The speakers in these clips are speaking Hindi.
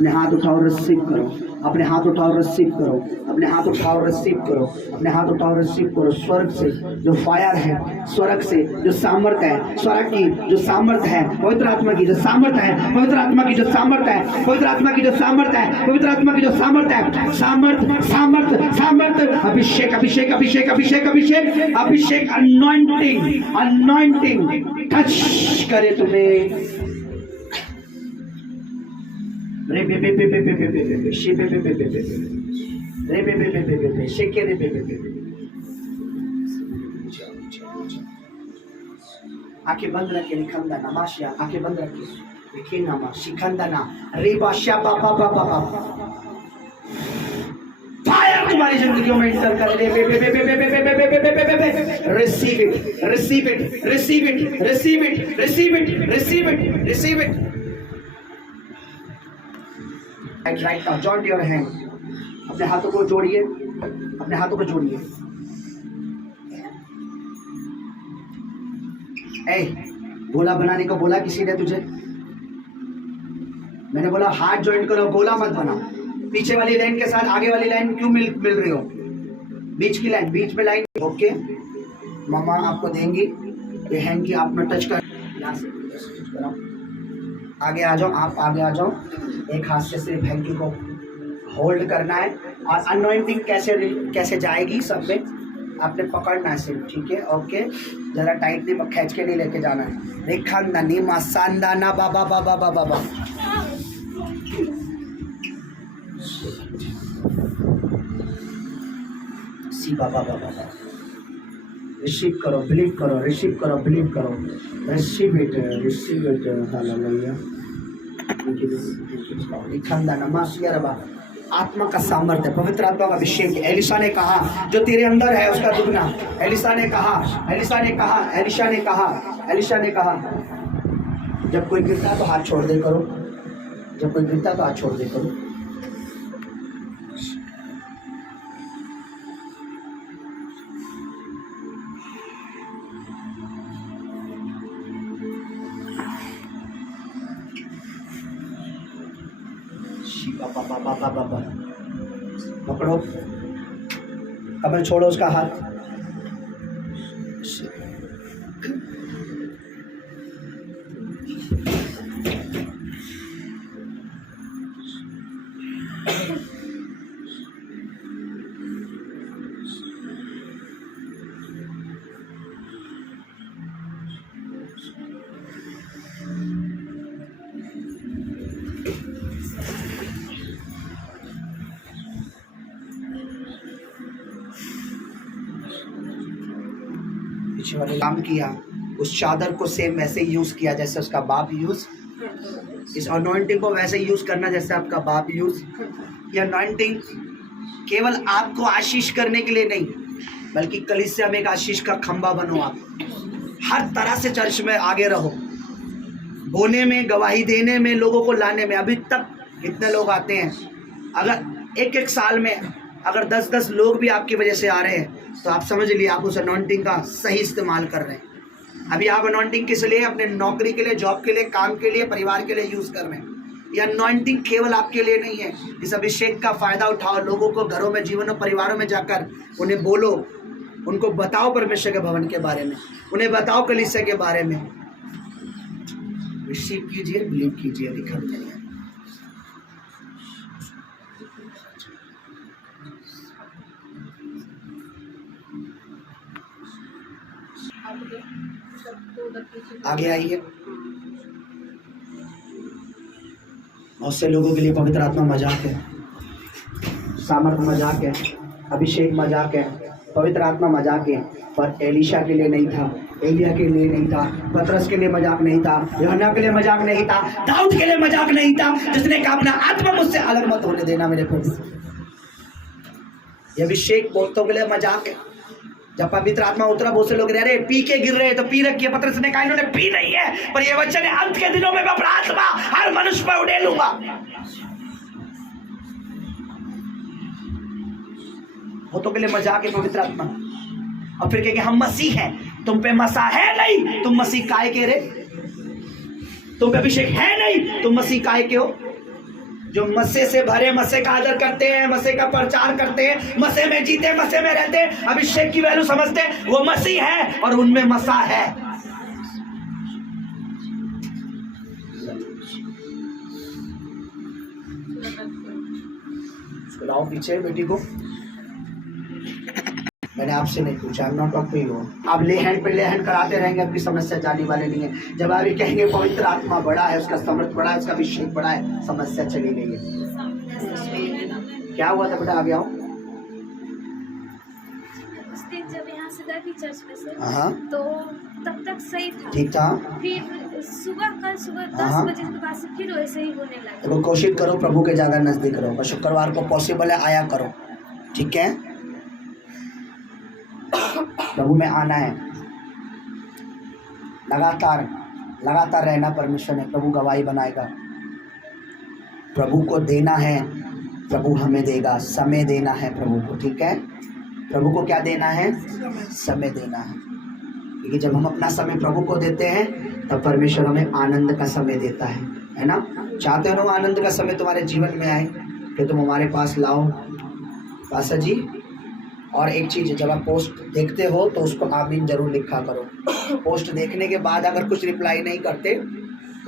अपने हाथ उठाओ, रिसीव करो, अपने हाथ उठाओ, रिसीव करो, अपने हाथ उठाओ, रिसीव करो, अपने हाथ उठाओ, रिसीव करो। स्वर्ग से जो फायर है, स्वर्ग से जो सामर्थ्य है, स्वर्ग की जो सामर्थ्य है, पवित्र आत्मा की जो सामर्थ्य है, पवित्र आत्मा की जो सामर्थ्य है, पवित्र आत्मा की जो सामर्थ्य है, पवित्र आत्मा की जो सामर्थ्य है, सामर्थ्य सामर्थ्य सामर्थ्य, अभिषेक अभिषेक अभिषेक अभिषेक अभिषेक अभिषेक, अनॉइंटिंग अनॉइंटिंग टच करे तुम्हें। रे बे बे बे बे बे बे बे बे बे शे बे बे बे बे बे रे बे बे बे बे बे बे शे के रे बे बे बे बे। आंखें बंद रखे, निखंदा नमाशिया, आंखें बंद रखे, लिखे नामा शिखंदा ना रे बाशा बाबा बाबा बाबा। फायर तुम्हारी जिंदगियों में इंटर कर ले। बे बे बे बे बे बे बे बे बे बे बे। Receive it, receive it, receive it, receive it, receive it, receive it, receive it. Right now, join your hand. अपने हाथों को जोड़िए, अपने हाथों को जोड़िए। ए, गोला बनाने को बोला किसी ने तुझे? मैंने बोला हाथ ज्वाइन करो, गोला मत बना। पीछे वाली लाइन के साथ आगे वाली लाइन क्यों मिल रही हो? बीच की लाइन, बीच में लाइन। ओके, मामा आपको देंगी ये हैंड की, आप में टच कर, यहाँ से टच करो। आगे आ जाओ, आप आगे आ जाओ। एक हाथ से सिर्फ हैंकी को होल्ड करना है और अनॉइंटिंग कैसे जाएगी सब में आपने पकड़ना है सिर्फ, ठीक है? ओके, जरा टाइटली खींच के नहीं लेके जाना है। रेखांदा नीमा सांदा ना बाबा बाबा बाबा बाबा। सी बाबा बाबा बाबा। रिसीव करो, बिलीव करो, रिसीव करो, बिलीव करो, receive it, receive it. Hallelujah. आत्मा का सामर्थ्य, पवित्र आत्मा का अभिषेक। एलिशा ने कहा जो तेरे अंदर है उसका दुगना। एलिशा ने कहा, एलिशा ने कहा, एलिशा ने कहा, एलिशा ने कहा जब कोई गिरता तो हाथ छोड़ दे करो, जब कोई गिरता तो हाथ छोड़ दे करो। पकड़ो, कमर छोड़ो उसका हाथ। वाले काम किया, उस चादर को सेम वैसे ही यूज किया जैसे उसका बाप यूज, इस अनॉइंटिंग को वैसे यूज करना जैसे आपका बाप यूज। ये अनॉइंटिंग केवल आपको आशीष करने के लिए नहीं, बल्कि कलीसिया में एक आशीष का खंभा बनो। आप हर तरह से चर्च में आगे रहो, बोने में, गवाही देने में, लोगों को लाने में। अभी तक इतने लोग आते हैं, अगर एक साल में अगर 10 लोग भी आपकी वजह से आ रहे हैं तो आप समझ लिए आप उस अनॉइंटिंग का सही इस्तेमाल कर रहे हैं। अभी आप अनॉइंटिंग किस लिए? अपने नौकरी के लिए, जॉब के लिए, काम के लिए, परिवार के लिए यूज़ कर रहे हैं। यह अनॉइंटिंग केवल आपके लिए नहीं है। इस अभिषेक का फ़ायदा उठाओ, लोगों को घरों में, जीवनों, परिवारों में जाकर उन्हें बोलो, उनको बताओ परमेश्वर के भवन के बारे में, उन्हें बताओ कलीसिया के बारे में। रिसीव कीजिए, बिलीव कीजिए, दिखा जाइए। आगे आइए। बहुत से लोगों के लिए पवित्र आत्मा मजाक है, सामर्थ मजाक है, अभिषेक मजाक है, पवित्र आत्मा मजाक है। पर एलिशा के लिए नहीं था, एलिया के लिए नहीं था, पतरस के लिए मजाक नहीं था, यूहन्ना के लिए मजाक नहीं था, दाऊद के लिए मजाक नहीं था, जिसने कहा अपना आत्मा मुझसे अलग मत होने देना मेरे प्रभु। ये अभिषेक बहुतों के लिए मजाक है। जब पवित्र आत्मा उतरा, बहुत से लोग रह रहे पी के गिर रहे, तो पी रखिए। पतरस ने कहा इन्होंने पी नहीं है, पर ये वचन है अंत के दिनों में मैं अपना आत्मा हर मनुष्य पर उड़ेलूंगा। बहुतों के लिए मजाक है पवित्र आत्मा। और फिर कहेंगे हम मसीह हैं, तुम पे मसा है नहीं, तुम मसीह काय के रे? तुम पे अभिषेक है नहीं, तुम मसीह काय के हो? जो मसे से भरे, मसे का आदर करते हैं, मसे का प्रचार करते हैं, मसे में जीते, मसे में रहते हैं, अभिषेक की वैल्यू समझते हैं, वो मसीह है और उनमें मसा है। बुलाओ पीछे बेटी को। मैंने आपसे नहीं पूछा, I'm not talking to you। आप ले हैंड पे ले हैंड कराते रहेंगे, आपकी समस्या जाने वाले नहीं है। जब आप ये कहेंगे पवित्र आत्मा बड़ा है, उसका समर्थ बड़ा है, उसका अभिषेक बड़ा है, समस्या चली गई है। क्या हुआ था बेटा, आगे आओ। उस दिन जब यहाँ से गई थी चर्च में से, हाँ तो तब तक सही था, ठीक था। फिर कल सुबह 10 बजे के बाद से फिर वैसे ही होने लगा। तो कोशिश करो प्रभु के ज्यादा नजदीक रहो, और शुक्रवार को पॉसिबल है आया करो, ठीक है। प्रभु में आना है, लगातार रहना। परमेश्वर ने प्रभु गवाही बनाएगा। प्रभु को देना है, प्रभु हमें देगा। समय देना है प्रभु को, ठीक है। प्रभु को क्या देना है? समय देना है। क्योंकि जब हम अपना समय प्रभु को देते हैं तब परमेश्वर हमें आनंद का समय देता है ना। चाहते हो ना आनंद का समय तुम्हारे जीवन में आए, कि तुम हमारे पास लाओ पासा जी। और एक चीज़, जब आप पोस्ट देखते हो तो उसको आमीन जरूर लिखा करो। पोस्ट देखने के बाद अगर कुछ रिप्लाई नहीं करते,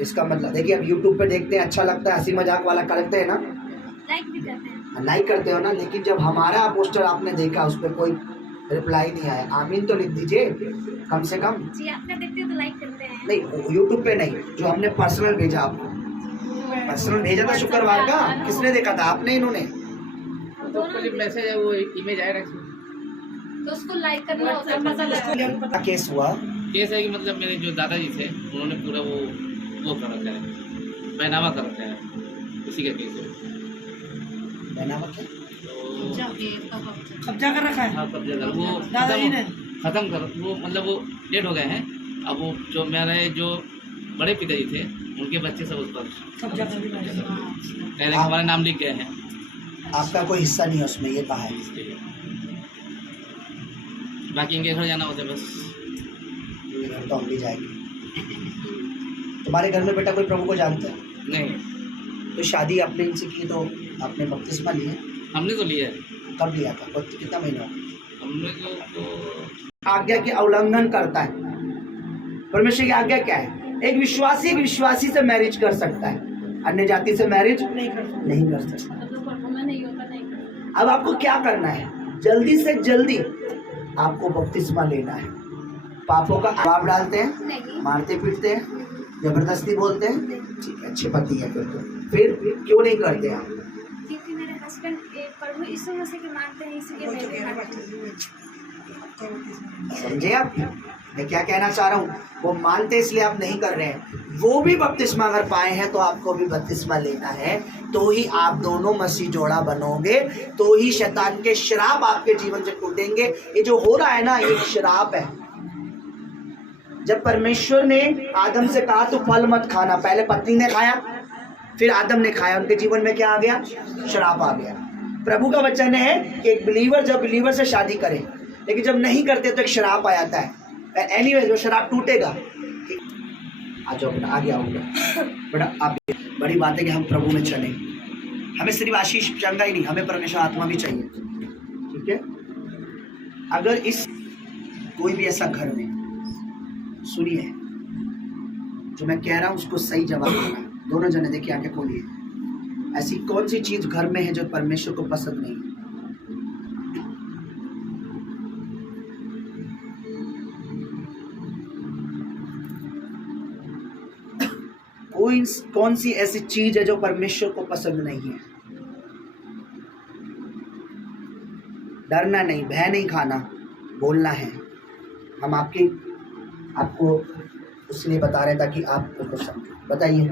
इसका मतलब देखिए, अब यूट्यूब पे देखते हैं, अच्छा लगता है, हंसी मजाक वाला करते हैं ना, लाइक भी करते हैं, लाइक करते हो ना। लेकिन जब हमारा पोस्टर आपने देखा, उस पर कोई रिप्लाई नहीं आया, आमीन तो लिख दीजिए कम से कम। जी आपने देखते हो तो लाइक करते हैं। नहीं, यूट्यूब पे नहीं, जो हमने पर्सनल भेजा आपको, पर्सनल भेजा था शुक्रवार का, किसने देखा था? आपने, इन्होंने? तो मैसेज है, वो इमेज आएगा, तो उसको लाइक करना होता है। क्या केस हुआ? केस है कि मतलब मेरे जो दादाजी थे उन्होंने पूरा वो कर रखा है, पहनावा कर रखा है, उसी का केस है। पहनावा क्या? कब्जा कर रखा है। हाँ, कब्जा कर, वो दादाजी ने खत्म कर, वो मतलब वो डेड हो गए हैं। अब वो जो मेरे जो बड़े पिताजी थे उनके बच्चे सब उस पर कब्जा कर कह रहे हैं हमारे नाम लिख गए हैं। आपका कोई हिस्सा नहीं है उसमें, ये कहा है। बाकी इनके घर जाना होता है बस। घर तो हम भी जाएंगे। तुम्हारे घर में बेटा कोई प्रभु को जानता है? नहीं, तो शादी आपने इनसे की तो आपने बपतिस्मा लिया? हमने तो लिया है। कब लिया था? कितना महीना? हमने तो आज्ञा के उल्लंघन करता है। परमेश्वर की आज्ञा क्या है? एक विश्वासी से मैरिज कर सकता है, अन्य जाति से मैरिज नहीं कर सकता। अब आपको क्या करना है? जल्दी से जल्दी आपको बपतिस्मा लेना है। पापों का आरोप डालते हैं, नहीं। मारते पीटते हैं, जबरदस्ती बोलते हैं, ठीक है, अच्छे पति है फिर क्यों नहीं करते आप? क्योंकि मेरे हस्बैंड प्रभु यीशु मसीह के मानते हैं, इसलिए मैं भी मानती हूँ। समझे आप मैं क्या कहना चाह रहा हूँ? वो मानते इसलिए आप नहीं कर रहे हैं। वो भी बपतिस्मा अगर पाए हैं तो आपको भी बपतिस्मा लेना है, तो ही आप दोनों मसीह जोड़ा बनोगे, तो ही शैतान के श्राप आपके जीवन से टूटेंगे। ये जो हो रहा है ना, ये श्राप है। जब परमेश्वर ने आदम से कहा तो फल मत खाना, पहले पत्नी ने खाया, फिर आदम ने खाया, उनके जीवन में क्या आ गया? श्राप आ गया। प्रभु का वचन है कि एक बिलीवर जब बिलीवर से शादी करे, लेकिन जब नहीं करते तो एक श्राप आ जाता है। एनीवेज वो शराब टूटेगा। आ जाओ बेटा, आगे आओ बेटा। आप बड़ी बात है कि हम प्रभु में चले। हमें सिर्फ आशीष चंगा ही नहीं, हमें परमेश्वर आत्मा भी चाहिए, ठीक है। अगर इस कोई भी ऐसा घर में, सुनिए जो मैं कह रहा हूँ उसको सही जवाब देना। दोनों जने देखिए, आंखें खोलिए। ऐसी कौन सी चीज घर में है जो परमेश्वर को पसंद नहीं है? कौन सी ऐसी चीज है जो परमेश्वर को पसंद नहीं है? डरना नहीं, भय नहीं खाना, बोलना है। हम आपको उसलिए बता रहे ताकि आप उसको समझो। बताइए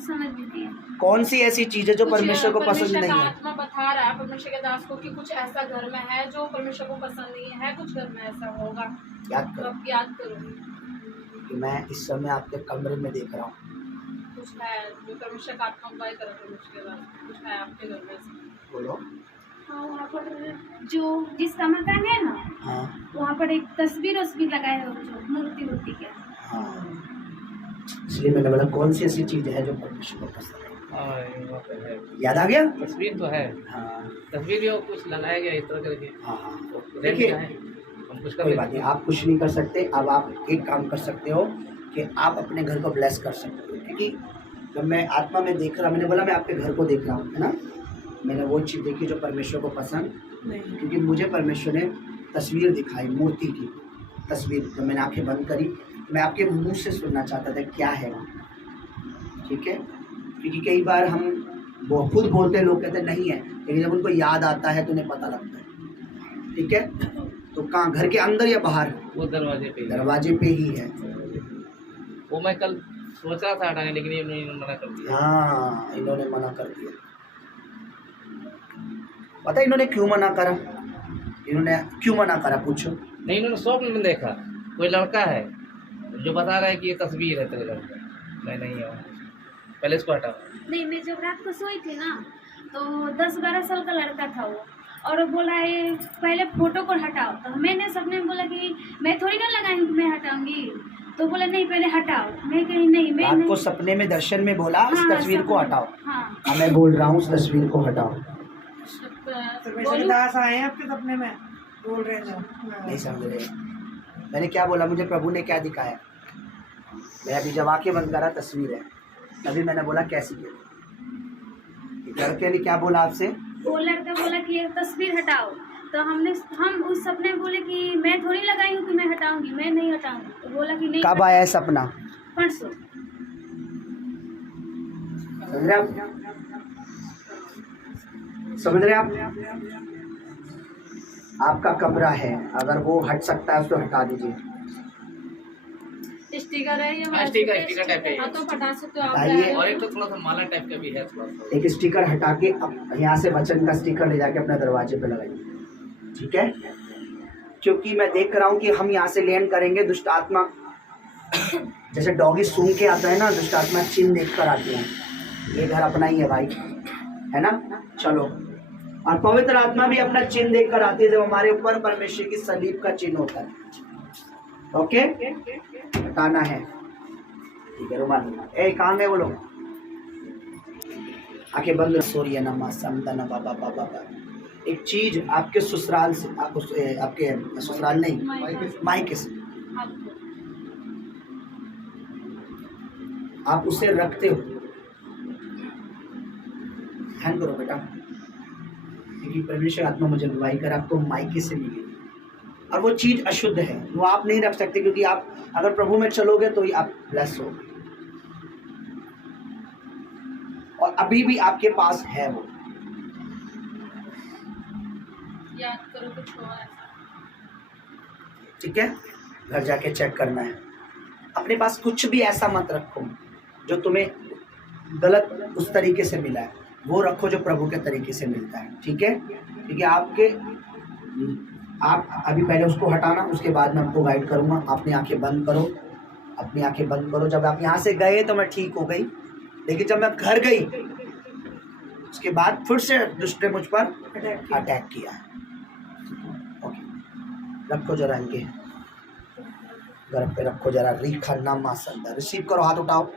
समझ लीजिए, कौन सी ऐसी चीज है जो परमेश्वर को पसंद नहीं है? आत्मा बता रहा है परमेश्वर के दास को कि कुछ ऐसा घर में है जो परमेश्वर को पसंद नहीं है। कुछ घर में ऐसा होगा, याद करो आप याद करो। कि मैं इस समय आपके कमरे में देख रहा हूँ। कुछ है जो परमेश्वर का आत्मा उपाय कर परमेश्वर के दास, कुछ है आपके घर में ऐसा। बोलो। हाँ, वहाँ पर जो जिसका मकान है ना, हाँ वहाँ पर एक तस्वीर लगाए हो, जो मूर्ति के। हाँ, इसलिए मैंने बोला कौन सी ऐसी चीज है जो परमेश्वर को पसंद है। हाँ, ये बात तो है। याद आ गया? तस्वीर तो है, हाँ तस्वीर भी वो कुछ लगाया गया इस तरह करके। हाँ। तो देखिए, हम कुछ कर कोई लेते बात नहीं, आप कुछ नहीं कर सकते। अब आप एक काम कर सकते हो कि आप अपने घर को ब्लेस कर सकते हो, क्योंकि जब मैं आत्मा में देख रहा, मैंने बोला मैं आपके घर को देख रहा हूँ, है ना। मैंने वो चीज़ देखी जो परमेश्वर को पसंद नहीं, क्योंकि मुझे परमेश्वर ने तस्वीर दिखाई, मूर्ति की तस्वीर। जब मैंने आंखें बंद करी, मैं आपके मुंह से सुनना चाहता था क्या है वहाँ, ठीक है। क्योंकि कई बार हम वो खुद बोलते हैं, लोग कहते नहीं है, लेकिन जब उनको याद आता है तो उन्हें पता लगता है, ठीक है। तो कहाँ, घर के अंदर या बाहर? वो दरवाजे पे। दरवाजे पे ही है। वो मैं कल सोच रहा था हटाने, लेकिन इन्होंने मना कर दिया। हाँ, इन्होंने मना कर दिया। पता है इन्होंने क्यों मना करा? इन्होंने क्यों मना करा, पूछो। नहीं, इन्होंने स्वप्न में देखा कोई लड़का है जो बता रहा है कि ये तस्वीर है तेरे लड़का। मैं नहीं हूँ, पहले इसको हटाओ। नहीं, मैं जब रात को सोई थी ना, तो 10-12 साल का लड़का था वो, और वो बोला है पहले फोटो को हटाओ। तो मैंने सपने में बोला कि मैं थोड़ी ना लगाई हूँ, मैं हटाऊंगी। तो बोला नहीं पहले हटाओ। मैं कही नहीं, मैं रात नहीं। को सपने में दर्शन में बोला इस हाँ, तस्वीर को सपने- हटाओ। हाँ, हाँ, मैं बोल रहा हूँ इस तस्वीर को हटाओ। परमेश्वर दास आए हैं आपके सपने में, बोल रहे थे। नहीं समझ रहे? मैंने क्या बोला, मुझे प्रभु ने क्या दिखाया? मैं अभी जब आंखें बंद करा, तस्वीर है, तभी मैंने बोला कैसी है। लड़के ने क्या बोला आपसे? वो लड़का बोला कि ये तस्वीर हटाओ। तो हम उस सपने में बोले कि मैं थोड़ी लगाई हूँ कि मैं हटाऊंगी, मैं नहीं हटाऊंगी। तो बोला कि नहीं। कब आया है सपना? परसों। समझ रहे आप? समझ रहे आप? आपका कमरा है, अगर वो हट सकता है उसको हटा दीजिए। स्टिकर है ये हाँ, स्टिकर टाइप का ही है। हाँ, तो हटा सकते हो आप। हटाइए। और एक तो थोड़ा सा माला टाइप का भी है थोड़ा सा। एक स्टिकर हटा के अब यहाँ से वचन का स्टिकर ले जाके अपने दरवाजे पे लगाइए, ठीक है। क्योंकि मैं देख रहा हूँ कि हम यहाँ से लैंड करेंगे, दुष्ट आत्मा जैसे डॉगी सूंघ के आता है ना, दुष्ट आत्मा चिन्ह देख कर आती है। ये घर अपना ही है भाई, है ना। चलो, और पवित्र आत्मा भी अपना चिन्ह देख कर आती है जब हमारे ऊपर परमेश्वर की सलीब का चिन्ह होता है। ओके, हटाना है, ठीक है। रुमाल ए कहाँ गए वो लोग? आंखें बंद। सोरिया नमा समदना बाबा बाबा बाबा। एक चीज आपके ससुराल से, आपके ससुराल नहीं, मायके से आप उसे रखते हो, ध्यान करो बेटा, क्योंकि परमेश्वर आत्मा मुझे गवाही कर आपको मायके से मिली, और वो चीज अशुद्ध है, वो आप नहीं रख सकते, क्योंकि आप अगर प्रभु में चलोगे तो ही आप ब्लेस हो। और अभी भी आपके पास है वो। याद करो कुछ हुआ ऐसा। ठीक है, घर जाके चेक करना है। अपने पास कुछ भी ऐसा मत रखो जो तुम्हें गलत उस तरीके से मिला है, वो रखो जो प्रभु के तरीके से मिलता है, ठीक है। क्योंकि आप अभी पहले उसको हटाना, उसके बाद मैं आपको गाइड करूंगा। अपनी आंखें बंद करो, अपनी आंखें बंद करो। जब आप यहाँ से गए तो मैं ठीक हो गई, लेकिन जब मैं घर गई उसके बाद फिर से दुष्ट ने मुझ पर अटैक किया। ओके, रखो जरा इनके घर पे, रखो जरा। रीखा नामा संदा, रिसीव करो, हाथ उठाओ।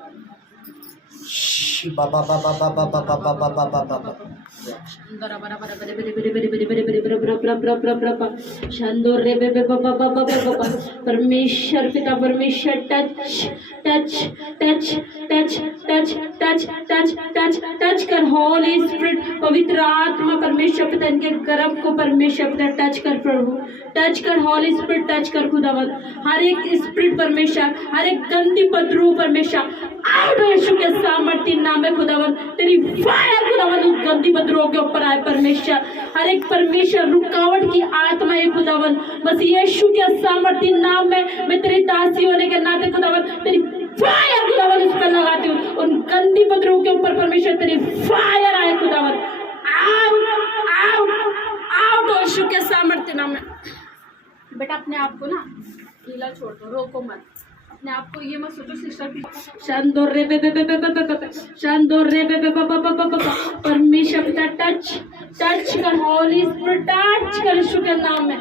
बाबा बाबा बाबा बाबा बाबा बाबा बाबा। परमेश्वर पिता, परमेश्वर touch touch touch touch touch touch touch touch touch कर। हॉली स्पिरिट, पवित्र आत्मा परमेश्वर पिता, इनके गर्भ को परमेश्वर पिता टच कर, प्रभु टच कर। हॉली स्पिरिट टच कर खुदावन। हर एक स्पिरिट परमेश्वर, हर एक गंदी बदरू परमेश्वर आउट यीशु के सामर्थ्य नाम में खुदावन। तेरी फायर खुदावन उस गंदी बदरुओं के ऊपर आए परमेश्वर। हर एक परमेश्वर रुकावट की आत्मा है खुदावन, बस यीशु के सामर्थ्य नाम में मैं तेरी दासी होने के नाते खुदावन तेरी फायर खुदावन उस पर लगाती हूँ। उन गंदी बदरुओं के ऊपर परमेश्वर तेरी फायर आए खुदावन। आउट आउट आउट यीशु के सामर्थ्य नाम में। बेटा अपने आप को ना ढीला छोड़ दो, रोको मत अपने आप को। ये मत सोचो सिस्टर की शानदोर रे बे शानदोर रे बे परमेश्वर पिता टच टच कर। हॉली स्पिरिट टच कर यीशु के नाम में।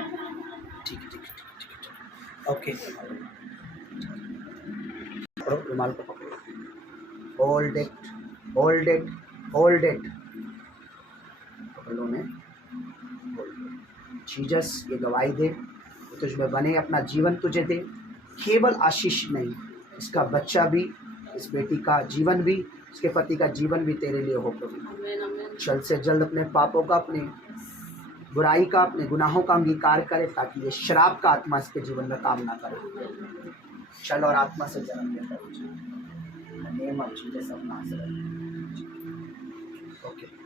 ओके, पकड़ो, रुमाल को पकड़ो, hold it, hold it, hold it, पकड़ लो ने। जीसस ये गवाही दे, वो तुझ में बने, अपना जीवन तुझे दे, केवल आशीष नहीं, इसका बच्चा भी, इस बेटी का जीवन भी, इसके पति का जीवन भी तेरे लिए हो प्रभु। जल्द से जल्द अपने पापों का, अपने बुराई का, अपने गुनाहों का अंगीकार करे, ताकि ये श्राप का आत्मा इसके जीवन में काम ना करे। चल और आत्मा से जन्म ले प्रभु जी, name of Jesus of Nazareth. Okay.